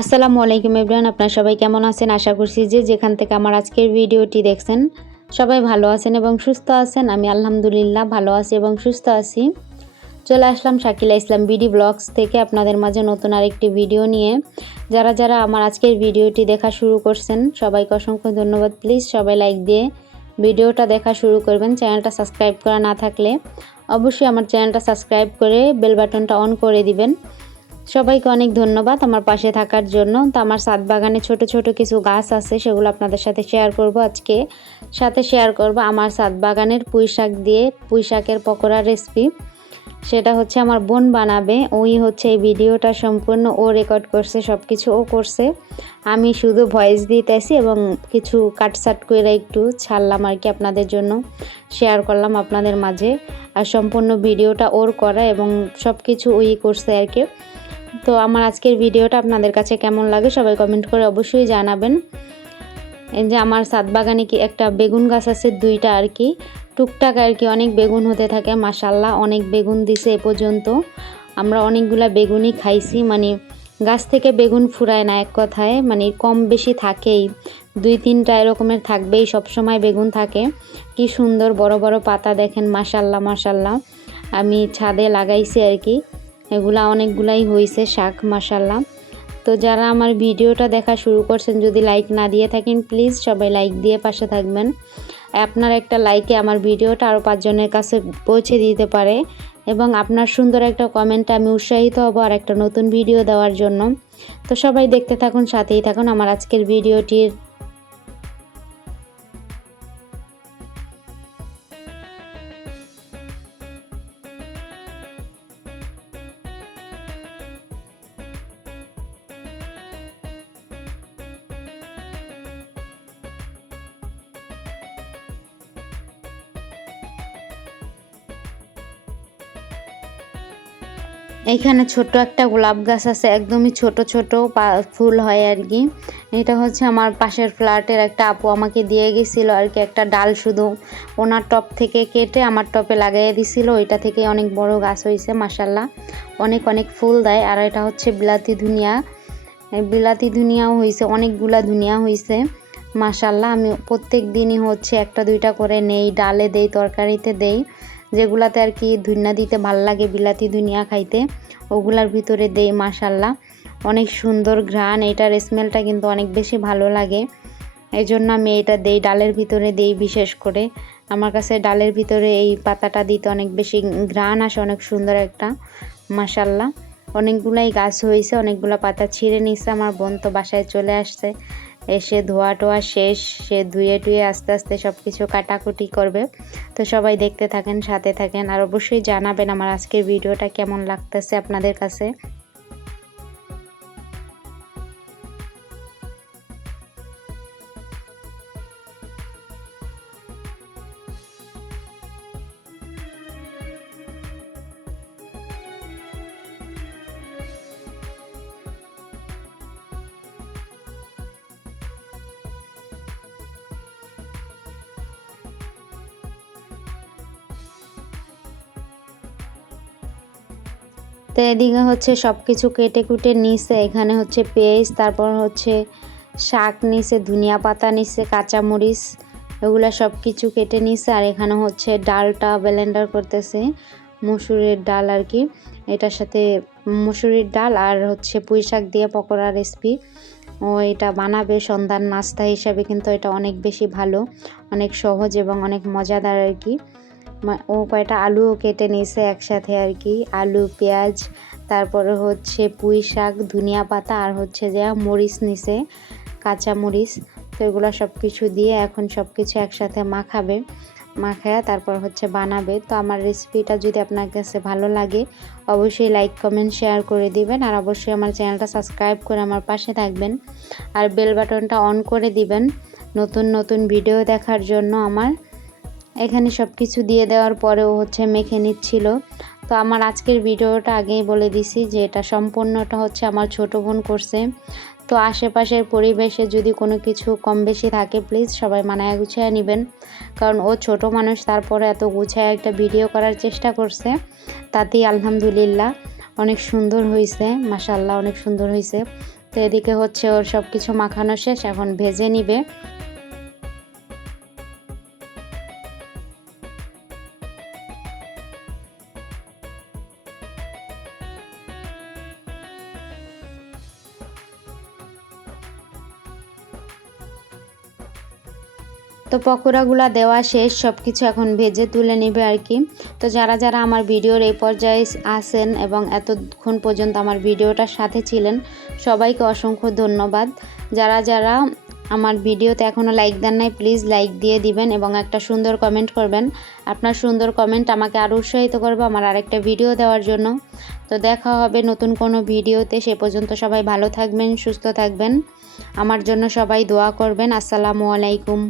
আসসালামু আলাইকুম এভরিওয়ান, আপনারা সবাই কেমন আছেন? আশা করছি যে যেখান থেকে আমার আজকের ভিডিওটি দেখছেন, সবাই ভালো আছেন এবং সুস্থ আছেন। আমি আলহামদুলিল্লাহ ভালো আছি এবং সুস্থ আছি। চলে আসলাম শাকিলা ইসলাম বিডি ব্লগস থেকে আপনাদের মাঝে নতুন আরেকটি ভিডিও নিয়ে। যারা যারা আমার আজকের ভিডিওটি দেখা শুরু করছেন, সবাইকে অসংখ্য ধন্যবাদ। প্লিজ সবাই লাইক দিয়ে ভিডিওটা দেখা শুরু করবেন। চ্যানেলটা সাবস্ক্রাইব করা না থাকলে অবশ্যই আমার চ্যানেলটা সাবস্ক্রাইব করে বেল বাটনটা অন করে দিবেন। সবাইকে অনেক ধন্যবাদ আমার পাশে থাকার জন্য। তো আমার সাত বাগানে ছোট ছোট কিছু গাছ আছে, সেগুলো আপনাদের সাথে শেয়ার করব আজকে। সাথে শেয়ার করব আমার সাত বাগানের পুঁই শাক দিয়ে, পুঁই শাকের পকোড়া রেসিপি সেটা হচ্ছে আমার বোন বানাবে, ওই হচ্ছে এই ভিডিওটা সম্পূর্ণ, ও রেকর্ড করছে সব কিছু ও করছে। আমি শুধু ভয়েস দিতেছি এবং কিছু কাটসাট করে একটু ছাড়লাম আর কি আপনাদের জন্য শেয়ার করলাম আপনাদের মাঝে। আর সম্পূর্ণ ভিডিওটা ওর করা এবং সব কিছু ওই করছে আর কি। তো আমার আজকের ভিডিওটা আপনাদের কাছে কেমন লাগে সবাই কমেন্ট করে অবশ্যই জানাবেন। এই যে আমার সাত বাগানে কি একটা বেগুন গাছ আছে, দুইটা আর কি। টুকটাক আর কি অনেক বেগুন হতে থাকে মাসাল্লাহ অনেক বেগুন দিছে এ পর্যন্ত। আমরা অনেকগুলা বেগুনই খাইছি মানে গাছ থেকে বেগুন ফুরায় না এক কথায় মানে কম বেশি থাকেই। দুই তিনটা এরকমের থাকবেই সব সময় বেগুন থাকে। কি সুন্দর বড় বড় পাতা দেখেন মাসাল্লাহ মাসাল্লাহ আমি ছাদে লাগাইছি আর কি। এগুলা অনেকগুলাই হয়েছে শাক মাসাল্লাহ তো যারা আমার ভিডিওটা দেখা শুরু করছেন, যদি লাইক না দিয়ে থাকেন প্লিজ সবাই লাইক দিয়ে পাশে থাকবেন। আপনার একটা লাইকে আমার ভিডিওটা আরও পাঁচজনের কাছে পৌঁছে দিতে পারে এবং আপনার সুন্দর একটা কমেন্টে আমি উৎসাহিত হব আর একটা নতুন ভিডিও দেওয়ার জন্য। তো সবাই দেখতে থাকুন, সাথেই থাকুন। আমার আজকের ভিডিওটির এখানে ছোট একটা গোলাপ গাছ আছে, একদমই ছোট ছোট ফুল হয় আর কি। এটা হচ্ছে আমার পাশের ফ্ল্যাটের একটা আপু আমাকে দিয়ে গেছিল আর কি, একটা ডাল শুধু। ওনার টপ থেকে কেটে আমার টপে লাগাইয়ে দিছিল, ওইটা থেকে অনেক বড় গাছ হয়েছে মাসাল্লাহ অনেক অনেক ফুল দেয়, আর এটা হচ্ছে বিলাতি ধুনিয়া। বিলাতি ধুনিয়াও হয়েছে অনেকগুলা ধুনিয়া হয়েছে মাসাল্লাহ আমি প্রত্যেক দিনই হচ্ছে একটা, দুইটা করে নেই, ডালে দেই, তরকারিতে দেই। যেগুলাতে আর কি ধুইনা দিতে ভালো লাগে, বিলাতি ধুনিয়া খাইতে, ওগুলার ভিতরে দেই মাসাল্লাহ অনেক সুন্দর ঘ্রাণ, এটার স্মেলটা কিন্তু অনেক বেশি ভালো লাগে। এই জন্য আমি এটা দেই, ডালের ভিতরে দেই বিশেষ করে। আমার কাছে ডালের ভিতরে এই পাতাটা দিতে অনেক বেশি ঘ্রাণ আসে, অনেক সুন্দর একটা মাসাল্লাহ অনেকগুলাই গাছ হয়েছে অনেকগুলো পাতা ছিঁড়ে নিচ্ছে আমার বোন তো বাসায় চলে আসছে। এসে ধোয়া টোয়া শেষ, সে ধুয়ে টুয়ে আস্তে আস্তে সব কিছু কাটাকুটি করবে। তো সবাই দেখতে থাকেন, সাথে থাকেন, আর অবশ্যই জানাবেন আমার আজকের ভিডিওটা কেমন লাগতেছে আপনাদের কাছে। তো এদিকে হচ্ছে সব কিছু কেটে কুটে নিছে। এখানে হচ্ছে পেঁয়াজ তারপর হচ্ছে শাক নিছে, ধনিয়া পাতা নিছে, কাঁচামরিচ, এগুলো সব কিছু কেটে নিছে। আর এখানে হচ্ছে ডালটা ব্লেন্ডার করতেছে, মুসুরির ডাল আর কি। এটার সাথে মুসুরির ডাল আর হচ্ছে পুঁই শাক দিয়ে পকোড়া রেসিপি ও এটা বানাবে সন্ধ্যার নাস্তা হিসাবে, কিন্তু এটা অনেক বেশি ভালো, অনেক সহজ এবং অনেক মজাদার আর কি। ও কয়টা আলুও কেটে নিয়েছে একসাথে আর কি। আলু, পেঁয়াজ, তারপরে হচ্ছে পুঁই শাক, ধনিয়া পাতা আর হচ্ছে যে মরিচ নিছে কাঁচা মরিচ। তো এগুলো সব কিছু দিয়ে এখন সব কিছু একসাথে মাখাবে, মাখায়া তারপর হচ্ছে বানাবে। তো আমার রেসিপিটা যদি আপনার কাছে ভালো লাগে, অবশ্যই লাইক কমেন্ট শেয়ার করে দিবেন। আর অবশ্যই আমার চ্যানেলটা সাবস্ক্রাইব করে আমার পাশে থাকবেন। আর বেল বাটনটা অন করে দিবেন। নতুন নতুন ভিডিও দেখার জন্য আমার। এখানে সব কিছু দিয়ে দেওয়ার পরেও হচ্ছে মেখে নিচ্ছিল। তো আমার আজকের ভিডিওটা আগেই বলে দিছি যে এটা সম্পূর্ণটা হচ্ছে আমার ছোট বোন করছে। তো আশেপাশের পরিবেশে যদি কোনো কিছু কম বেশি থাকে প্লিজ সবাই মানায় গুছিয়ে নেবেন। কারণ ও ছোট মানুষ, তারপরে এত গুছায় একটা ভিডিও করার চেষ্টা করছে। তাতেই আলহামদুলিল্লাহ অনেক সুন্দর হয়েছে মাসাল্লাহ অনেক সুন্দর হয়েছে তো এদিকে হচ্ছে ওর সব কিছু মাখানো শেষ, এখন ভেজে নিবে। তো পকোড়াগুলো দেওয়া শেষ সব কিছু এখন ভেজে তুলে নেবে আর কি। তো যারা যারা আমার ভিডিওর এই পর্যায়ে আসেন এবং এতক্ষণ পর্যন্ত আমার ভিডিওটার সাথে ছিলেন, সবাইকে অসংখ্য ধন্যবাদ। যারা যারা আমার ভিডিওতে এখনও লাইক দেন নাই, প্লিজ লাইক দিয়ে দিবেন এবং একটা সুন্দর কমেন্ট করবেন। আপনার সুন্দর কমেন্ট আমাকে আরও উৎসাহিত করবে আমার আরেকটা ভিডিও দেওয়ার জন্য। তো দেখা হবে নতুন কোনো ভিডিওতে, সে পর্যন্ত সবাই ভালো থাকবেন, সুস্থ থাকবেন। আমার জন্য সবাই দোয়া করবেন। আসসালামু আলাইকুম।